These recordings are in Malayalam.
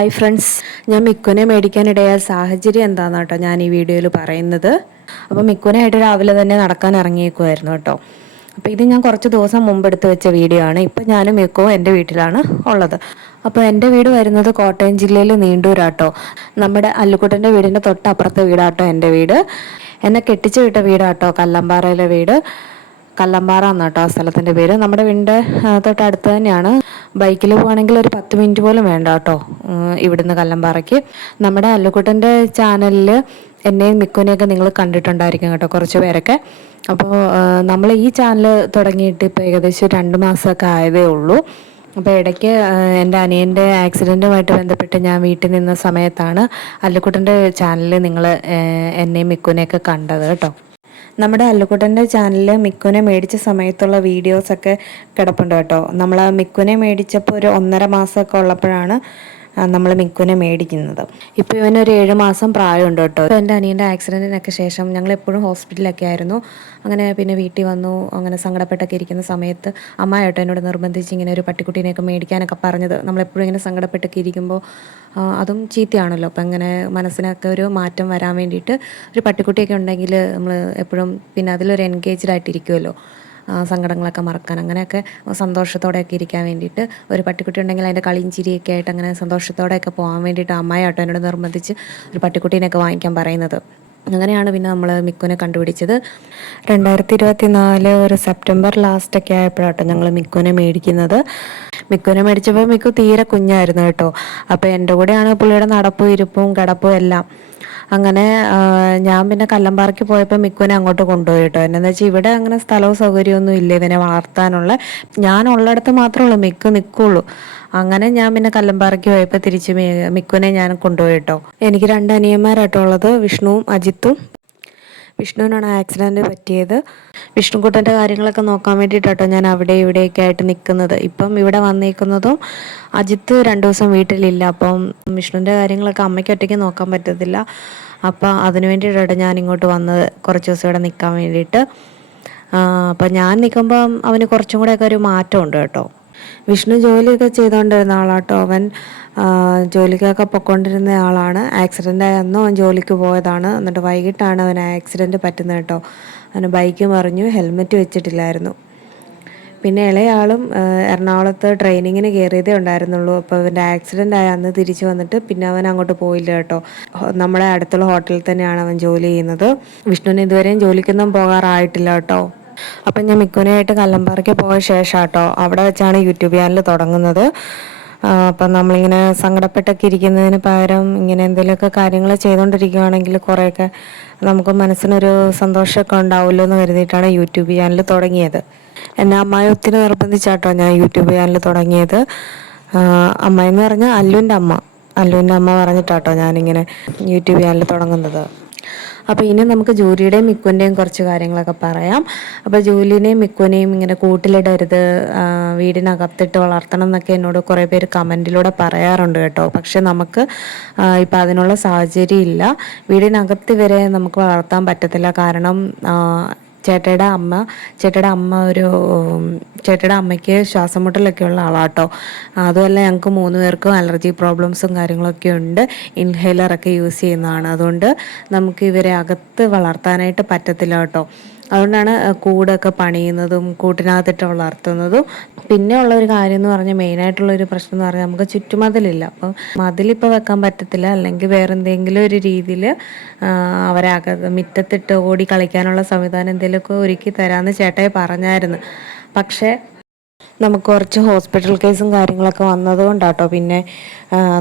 ഹായ് ഫ്രണ്ട്സ്, ഞാൻ മിക്കുനെ മേടിക്കാനിടയായ സാഹചര്യം എന്താണെന്ന് കേട്ടോ ഞാൻ ഈ വീഡിയോയിൽ പറയുന്നത്. അപ്പോൾ മിക്കുനായിട്ട് രാവിലെ തന്നെ നടക്കാൻ ഇറങ്ങിയേക്കുമായിരുന്നു കേട്ടോ. അപ്പോൾ ഇത് ഞാൻ കുറച്ച് ദിവസം മുമ്പ് എടുത്ത് വെച്ച വീഡിയോ ആണ്. ഇപ്പം ഞാനും മിക്കുവും എൻ്റെ വീട്ടിലാണ് ഉള്ളത്. അപ്പോൾ എൻ്റെ വീട് വരുന്നത് കോട്ടയം ജില്ലയിൽ നീണ്ടൂരാട്ടോ. നമ്മുടെ അല്ലുക്കുട്ടൻ്റെ വീടിൻ്റെ തൊട്ടപ്പുറത്തെ വീടാട്ടോ എൻ്റെ വീട്. എന്നെ കെട്ടിച്ചു വിട്ട വീടാട്ടോ കല്ലമ്പാറയിലെ വീട്. കല്ലമ്പാറ എന്നാട്ടോ ആ സ്ഥലത്തിൻ്റെ പേര്. നമ്മുടെ വീടിൻ്റെ തൊട്ടടുത്ത് തന്നെയാണ്. ബൈക്കിൽ പോവുകയാണെങ്കിൽ ഒരു 10 മിനിറ്റ് പോലും വേണ്ട കേട്ടോ ഇവിടുന്ന് കല്ലമ്പാറയ്ക്ക്. നമ്മുടെ അല്ലുക്കുട്ടൻ്റെ ചാനലിൽ എന്നെയും മിക്കുനെയൊക്കെ നിങ്ങൾ കണ്ടിട്ടുണ്ടായിരിക്കും കേട്ടോ, കുറച്ച് പേരൊക്കെ. അപ്പോൾ നമ്മൾ ഈ ചാനൽ തുടങ്ങിയിട്ട് ഇപ്പോൾ ഏകദേശം 2 മാസമൊക്കെ ആയതേ ഉള്ളൂ. അപ്പോൾ ഇടയ്ക്ക് എൻ്റെ അനിയൻ്റെ ആക്സിഡൻറ്റുമായിട്ട് ബന്ധപ്പെട്ട് ഞാൻ വീട്ടിൽ നിന്ന സമയത്താണ് അല്ലുക്കുട്ടൻ്റെ ചാനലിൽ നിങ്ങൾ എന്നെയും മിക്കുനെയൊക്കെ കണ്ടത് കേട്ടോ. നമ്മുടെ അല്ലുക്കുട്ടൻ്റെ ചാനലിൽ മിക്കുനെ മേടിച്ച സമയത്തുള്ള വീഡിയോസൊക്കെ കിടപ്പുണ്ട് കേട്ടോ. നമ്മൾ ആ മിക്കുനെ മേടിച്ചപ്പോൾ ഒരു 1.5 മാസമൊക്കെ ഉള്ളപ്പോഴാണ് നമ്മൾ മിക്കുനെ മേടിക്കുന്നത്. ഇപ്പോൾ ഇവനൊരു 7 മാസം പ്രായമുണ്ട് കേട്ടോ. ഇപ്പോൾ എൻ്റെ അനിയൻ്റെ ആക്സിഡൻറ്റിനൊക്കെ ശേഷം ഞങ്ങളെപ്പോഴും ഹോസ്പിറ്റലിലൊക്കെ ആയിരുന്നു. അങ്ങനെ പിന്നെ വീട്ടിൽ വന്നു. അങ്ങനെ സങ്കടപ്പെട്ടൊക്കെ ഇരിക്കുന്ന സമയത്ത് അമ്മ കേട്ടോ എന്നോട് നിർബന്ധിച്ച് ഇങ്ങനെ ഒരു പട്ടിക്കുട്ടീനെയൊക്കെ മേടിക്കാനൊക്കെ പറഞ്ഞത്. നമ്മളെപ്പോഴും ഇങ്ങനെ സങ്കടപ്പെട്ടൊക്കെ ഇരിക്കുമ്പോൾ അതും ചീത്തയാണല്ലോ. അപ്പം അങ്ങനെ മനസ്സിനൊക്കെ ഒരു മാറ്റം വരാൻ വേണ്ടിയിട്ട് ഒരു പട്ടിക്കുട്ടിയൊക്കെ ഉണ്ടെങ്കിൽ നമ്മൾ എപ്പോഴും പിന്നെ അതിലൊരു എൻഗേജ്ഡ് ആയിട്ടിരിക്കുമല്ലോ, സങ്കടങ്ങളൊക്കെ മറക്കാൻ, അങ്ങനെയൊക്കെ സന്തോഷത്തോടെയൊക്കെ ഇരിക്കാൻ വേണ്ടിയിട്ട് ഒരു പട്ടിക്കുട്ടി ഉണ്ടെങ്കിൽ അതിൻ്റെ കളിയും ചിരിയൊക്കെ ആയിട്ട് അങ്ങനെ സന്തോഷത്തോടെയൊക്കെ പോകാൻ വേണ്ടിയിട്ട് അമ്മയാട്ടോ എന്നോട് നിർബന്ധിച്ച് ഒരു പട്ടിക്കുട്ടീനെയൊക്കെ വാങ്ങിക്കാൻ പറയുന്നത്. അങ്ങനെയാണ് പിന്നെ നമ്മൾ മിക്കുനെ കണ്ടുപിടിച്ചത്. 2024 ഒരു സെപ്റ്റംബർ ലാസ്റ്റൊക്കെ ആയപ്പോഴാട്ടോ ഞങ്ങൾ മിക്കുനെ മേടിക്കുന്നത്. മിക്കുനെ മേടിച്ചപ്പോൾ മിക്കു തീരെ കുഞ്ഞായിരുന്നു കേട്ടോ. അപ്പോൾ എൻ്റെ കൂടെയാണ് പുള്ളിയുടെ നടപ്പും ഇരിപ്പും കിടപ്പും എല്ലാം. അങ്ങനെ ഞാൻ പിന്നെ കല്ലമ്പാറയ്ക്ക് പോയപ്പോൾ മിക്കുനെ അങ്ങോട്ട് കൊണ്ടുപോയി കേട്ടോ. എന്നാന്ന് വെച്ചാൽ ഇവിടെ അങ്ങനെ സ്ഥലവും സൗകര്യമൊന്നും ഇല്ല ഇവനെ വളർത്താനുള്ള. ഞാൻ ഉള്ളിടത്ത് മാത്രമേ ഉള്ളൂ മിക്കു നിൽക്കുള്ളൂ. അങ്ങനെ ഞാൻ പിന്നെ കല്ലമ്പാറയ്ക്ക് പോയപ്പോൾ തിരിച്ച് മിക്കുനെ ഞാൻ കൊണ്ടുപോയി കേട്ടോ. എനിക്ക് 2 അനിയന്മാരാട്ടോ ഉള്ളത്, വിഷ്ണുവും അജിത്തും. വിഷ്ണുവിനാണ് ആക്സിഡൻറ്റ് പറ്റിയത്. വിഷ്ണുക്കുട്ടൻ്റെ കാര്യങ്ങളൊക്കെ നോക്കാൻ വേണ്ടിയിട്ടോ ഞാൻ അവിടെ ഇവിടെയൊക്കെ ആയിട്ട് നിൽക്കുന്നത്. ഇപ്പം ഇവിടെ വന്നേക്കുന്നതും അജിത്ത് 2 ദിവസം വീട്ടിലില്ല. അപ്പം വിഷ്ണുവിൻ്റെ കാര്യങ്ങളൊക്കെ അമ്മയ്ക്ക് ഒറ്റയ്ക്ക് നോക്കാൻ പറ്റത്തില്ല. അപ്പം അതിന് വേണ്ടിയിട്ടോ ഞാൻ ഇങ്ങോട്ട് വന്നത്, കുറച്ച് ദിവസം ഇവിടെ നിൽക്കാൻ വേണ്ടിയിട്ട്. അപ്പം ഞാൻ നിൽക്കുമ്പം അവന് കുറച്ചും കൂടെയൊക്കെ ഒരു മാറ്റമുണ്ട് കേട്ടോ. വിഷ്ണു ജോലിയൊക്കെ ചെയ്തുകൊണ്ടിരുന്ന ആളാട്ടോ. അവൻ ജോലിക്കൊക്കെ പൊയ്ക്കൊണ്ടിരുന്ന ആളാണ്. ആക്സിഡൻ്റ് ആയ അന്നും അവൻ ജോലിക്ക് പോയതാണ്. എന്നിട്ട് വൈകിട്ടാണ് അവൻ ആക്സിഡൻറ്റ് പറ്റുന്നത് കേട്ടോ. അവന് ബൈക്ക് മറിഞ്ഞു, ഹെൽമെറ്റ് വെച്ചിട്ടില്ലായിരുന്നു. പിന്നെ ഇളയാളും എറണാകുളത്ത് ട്രെയിനിങ്ങിന് കയറിയതേ ഉണ്ടായിരുന്നുള്ളൂ. അപ്പോൾ അവൻ്റെ ആക്സിഡൻ്റ് ആയ അന്ന് തിരിച്ചു വന്നിട്ട് പിന്നെ അവൻ അങ്ങോട്ട് പോയില്ല കേട്ടോ. നമ്മളെ അടുത്തുള്ള ഹോട്ടലിൽ തന്നെയാണ് അവൻ ജോലി ചെയ്യുന്നത്. വിഷ്ണുവിന് ഇതുവരെയും ജോലിക്കൊന്നും പോകാറായിട്ടില്ല കേട്ടോ. അപ്പം ഞാൻ മിക്കുനായിട്ട് കല്ലമ്പാറയ്ക്ക് പോയ ശേഷം കേട്ടോ അവിടെ വെച്ചാണ് യൂട്യൂബ് ചാനൽ തുടങ്ങുന്നത്. അപ്പം നമ്മളിങ്ങനെ സങ്കടപ്പെട്ടൊക്കെ ഇരിക്കുന്നതിന് പകരം ഇങ്ങനെ എന്തെങ്കിലുമൊക്കെ കാര്യങ്ങൾ ചെയ്തുകൊണ്ടിരിക്കുകയാണെങ്കിൽ കുറേയൊക്കെ നമുക്ക് മനസ്സിനൊരു സന്തോഷമൊക്കെ ഉണ്ടാവുമല്ലോ എന്ന് കരുതിയിട്ടാണ് യൂട്യൂബ് ചാനൽ തുടങ്ങിയത്. എന്നെ അമ്മായി ഒത്തിരി നിർബന്ധിച്ചാട്ടോ ഞാൻ യൂട്യൂബ് ചാനൽ തുടങ്ങിയത്. അമ്മായി എന്ന് പറഞ്ഞാൽ അല്ലുവിൻ്റെ അമ്മ പറഞ്ഞിട്ടാട്ടോ ഞാനിങ്ങനെ യൂട്യൂബ് ചാനൽ തുടങ്ങുന്നത്. അപ്പോൾ ഇനി നമുക്ക് ജൂലിയുടെയും മിക്കുൻ്റെയും കുറച്ച് കാര്യങ്ങളൊക്കെ പറയാം. അപ്പോൾ ജൂലിനെയും മിക്കുനെയും ഇങ്ങനെ കൂട്ടിലിടരുത്, വീടിനകത്തിട്ട് വളർത്തണം എന്നൊക്കെ എന്നോട് കുറേ പേര് കമൻറ്റിലൂടെ പറയാറുണ്ട് കേട്ടോ. പക്ഷെ നമുക്ക് ഇപ്പം അതിനുള്ള സാഹചര്യം ഇല്ല. വീടിനകത്ത് വരെ നമുക്ക് വളർത്താൻ പറ്റത്തില്ല. കാരണം ചേട്ടയുടെ അമ്മയ്ക്ക് ശ്വാസം മുട്ടലൊക്കെ ഉള്ള ആളാട്ടോ. അതുമല്ല ഞങ്ങൾക്ക് 3 പേർക്കും അലർജി പ്രോബ്ലംസും കാര്യങ്ങളൊക്കെ ഉണ്ട്. ഇൻഹേലറൊക്കെ യൂസ് ചെയ്യുന്നതാണ്. അതുകൊണ്ട് നമുക്ക് ഇവരെ അകത്ത് വളർത്താനായിട്ട് പറ്റത്തില്ല കേട്ടോ. അതുകൊണ്ടാണ് കൂടൊക്കെ പണിയുന്നതും കൂട്ടിനകത്തിട്ട് വളർത്തുന്നതും. പിന്നെ ഉള്ളൊരു കാര്യം എന്ന് പറഞ്ഞാൽ മെയിനായിട്ടുള്ളൊരു പ്രശ്നം എന്ന് പറഞ്ഞാൽ നമുക്ക് ചുറ്റുമതിലില്ല. അപ്പം മതിലിപ്പോൾ വെക്കാൻ പറ്റത്തില്ല. അല്ലെങ്കിൽ വേറെ എന്തെങ്കിലും ഒരു രീതിയിൽ അവരെ മുറ്റത്തിട്ട് ഓടി കളിക്കാനുള്ള സംവിധാനം എന്തെങ്കിലുമൊക്കെ ഒരുക്കി തരാമെന്ന് ചേട്ടായി പറഞ്ഞായിരുന്നു. പക്ഷേ നമുക്ക് കുറച്ച് ഹോസ്പിറ്റൽ കേസും കാര്യങ്ങളൊക്കെ വന്നതുകൊണ്ടാട്ടോ പിന്നെ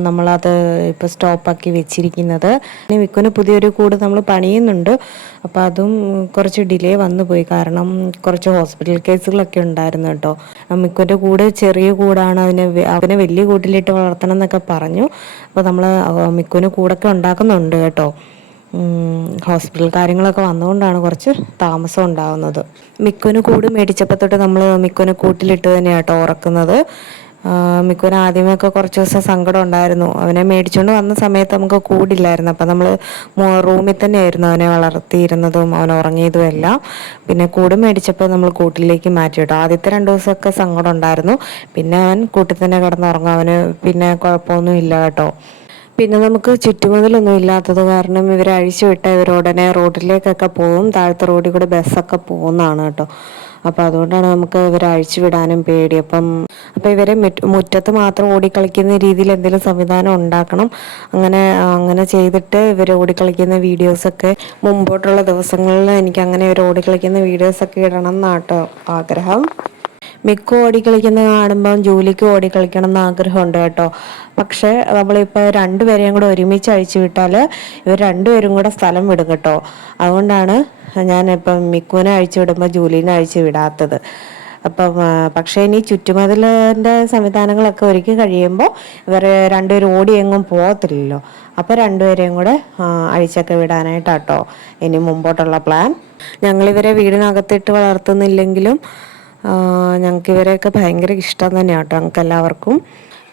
നമ്മളത് ഇപ്പോൾ സ്റ്റോപ്പാക്കി വെച്ചിരിക്കുന്നത്. മിക്കുന് പുതിയൊരു കൂട് നമ്മൾ പണിയുന്നുണ്ട്. അപ്പോൾ അതും കുറച്ച് ഡിലേ വന്നു പോയി. കാരണം കുറച്ച് ഹോസ്പിറ്റൽ കേസുകളൊക്കെ ഉണ്ടായിരുന്നു കേട്ടോ. മിക്കുൻ്റെ കൂട് ചെറിയ കൂടാണ്, അവനെ വലിയ കൂട്ടിലിട്ട് വളർത്തണം എന്നൊക്കെ പറഞ്ഞു. അപ്പോൾ നമ്മൾ മിക്കുന് കൂടൊക്കെ ഉണ്ടാക്കുന്നുണ്ട് കേട്ടോ. ഹോസ്പിറ്റൽ കാര്യങ്ങളൊക്കെ വന്നുകൊണ്ടാണ് കുറച്ച് താമസം ഉണ്ടാകുന്നത്. മിക്കുന് കൂട് മേടിച്ചപ്പോൾ തൊട്ട് നമ്മൾ മിക്കുനെ കൂട്ടിലിട്ട് തന്നെയാണ് കേട്ടോ ഉറക്കുന്നത്. മിക്കുവിന് ആദ്യമൊക്കെ കുറച്ച് ദിവസം സങ്കടം ഉണ്ടായിരുന്നു. അവനെ മേടിച്ചുകൊണ്ട് വന്ന സമയത്ത് നമുക്ക് കൂടില്ലായിരുന്നു. അപ്പം നമ്മൾ റൂമിൽ തന്നെയായിരുന്നു അവനെ വളർത്തിയിരുന്നതും അവൻ ഉറങ്ങിയതും എല്ലാം. പിന്നെ കൂട് മേടിച്ചപ്പോൾ നമ്മൾ കൂട്ടിലേക്ക് മാറ്റി കേട്ടോ. ആദ്യത്തെ 2 ദിവസമൊക്കെ സങ്കടം ഉണ്ടായിരുന്നു. പിന്നെ അവൻ കൂട്ടിൽ തന്നെ കിടന്നുറങ്ങും. അവന് പിന്നെ കുഴപ്പമൊന്നും ഇല്ല കേട്ടോ. പിന്നെ നമുക്ക് ചുറ്റുമതിലൊന്നും ഇല്ലാത്തത് കാരണം ഇവരെ അഴിച്ചു വിട്ടാൽ ഇവരുടനെ റോഡിലേക്കൊക്കെ പോകും. താഴത്തെ റോഡിൽ കൂടെ ബസ്സൊക്കെ പോകുന്നതാണ് കേട്ടോ. അപ്പോൾ അതുകൊണ്ടാണ് നമുക്ക് ഇവരെ അഴിച്ചു വിടാനും പേടി. അപ്പോൾ ഇവരെ മുറ്റത്ത് മാത്രം ഓടിക്കളിക്കുന്ന രീതിയിൽ എന്തെങ്കിലും സംവിധാനം ഉണ്ടാക്കണം. അങ്ങനെ ചെയ്തിട്ട് ഇവർ ഓടിക്കളിക്കുന്ന വീഡിയോസൊക്കെ മുമ്പോട്ടുള്ള ദിവസങ്ങളിൽ എനിക്ക് അങ്ങനെ ഇവർ ഓടിക്കളിക്കുന്ന വീഡിയോസൊക്കെ ഇടണം എന്നാട്ടോ ആഗ്രഹം. മിക്ക ഓടിക്കളിക്കുന്നത് കാണുമ്പം ജോലിക്ക് ഓടിക്കളിക്കണം എന്ന് ആഗ്രഹമുണ്ട് കേട്ടോ. പക്ഷേ നമ്മളിപ്പോൾ രണ്ടുപേരെയും കൂടെ ഒരുമിച്ച് അഴിച്ചു വിട്ടാൽ ഇവർ രണ്ടുപേരും കൂടെ സ്ഥലം വിടും കേട്ടോ. അതുകൊണ്ടാണ് ഞാനിപ്പം മിക്കുവിനെ അഴിച്ചു വിടുമ്പോൾ ജൂലീനെ അഴിച്ചു വിടാത്തത്. അപ്പം പക്ഷേ ഇനി ചുറ്റുമതിലിൻ്റെ സംവിധാനങ്ങളൊക്കെ ഒരുക്കി കഴിയുമ്പോൾ ഇവർ രണ്ടുപേരും ഓടി എങ്ങും പോകത്തില്ലല്ലോ. അപ്പോൾ രണ്ടുപേരെയും കൂടെ അഴിച്ചൊക്കെ വിടാനായിട്ടാട്ടോ ഇനി മുമ്പോട്ടുള്ള പ്ലാൻ. ഞങ്ങളിവരെ വീടിനകത്തിട്ട് വളർത്തുന്നില്ലെങ്കിലും ഞങ്ങൾക്ക് ഇവരെയൊക്കെ ഭയങ്കര ഇഷ്ടം തന്നെയാണ് കേട്ടോ ഞങ്ങൾക്ക് എല്ലാവർക്കും.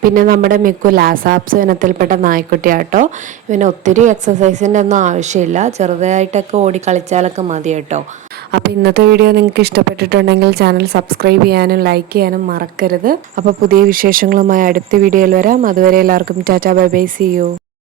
പിന്നെ നമ്മുടെ മിക്കു ലാസാപ്സ് ഇനത്തിൽപ്പെട്ട നായ്ക്കുട്ടിയാട്ടോ. ഇവന് ഒത്തിരി എക്സസൈസിൻ്റെ ഒന്നും ആവശ്യമില്ല, ചെറുതായിട്ടൊക്കെ ഓടി കളിച്ചാലൊക്കെ മതി കേട്ടോ. അപ്പോൾ ഇന്നത്തെ വീഡിയോ നിങ്ങൾക്ക് ഇഷ്ടപ്പെട്ടിട്ടുണ്ടെങ്കിൽ ചാനൽ സബ്സ്ക്രൈബ് ചെയ്യാനും ലൈക്ക് ചെയ്യാനും മറക്കരുത്. അപ്പോൾ പുതിയ വിശേഷങ്ങളുമായി അടുത്ത വീഡിയോയിൽ വരാം. അതുവരെ എല്ലാവർക്കും tata bye bye, see U.